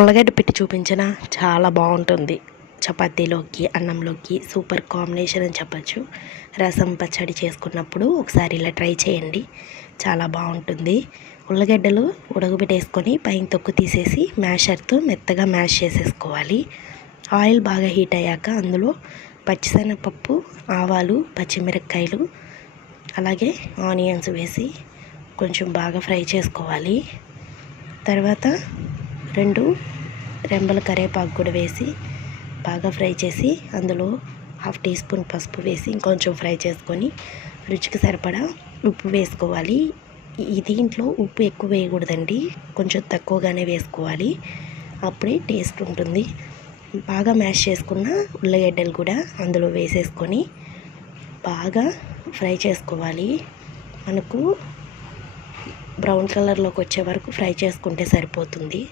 ఉల్లగడ్డ పెట్టి చూపించిన చాలా బాగుంటుంది. చపాతీలోకి, అన్నంలోకి సూపర్ కాంబినేషన్ అని చెప్పచ్చు. రసం, పచ్చడి చేసుకున్నప్పుడు ఒకసారి ఇలా ట్రై చేయండి, చాలా బాగుంటుంది. ఉల్లగడ్డలు ఉడకబెట్టేసుకొని పైన తొక్కు తీసేసి మ్యాషర్తో మెత్తగా మ్యాష్ చేసేసుకోవాలి. ఆయిల్ బాగా హీట్ అయ్యాక అందులో పచ్చిశనగపప్పు, ఆవాలు, పచ్చిమిరపకాయలు అలాగే ఆనియన్స్ వేసి కొంచెం బాగా ఫ్రై చేసుకోవాలి. తర్వాత 2 రెమ్మల కరివేపాకు కూడా వేసి బాగా ఫ్రై చేసి అందులో 1/2 టీ స్పూన్ పసుపు వేసి ఇంకొంచెం ఫ్రై చేసుకొని రుచికి సరిపడా ఉప్పు వేసుకోవాలి. ఈ దీంట్లో ఉప్పు ఎక్కువ వేయకూడదండి, కొంచెం తక్కువగానే వేసుకోవాలి, అప్పుడే టేస్ట్ ఉంటుంది. బాగా మ్యాష్ చేసుకున్న ఉల్లగడ్డలు కూడా అందులో వేసేసుకొని బాగా ఫ్రై చేసుకోవాలి. మనకు బ్రౌన్ కలర్లోకి వచ్చే వరకు ఫ్రై చేసుకుంటే సరిపోతుంది.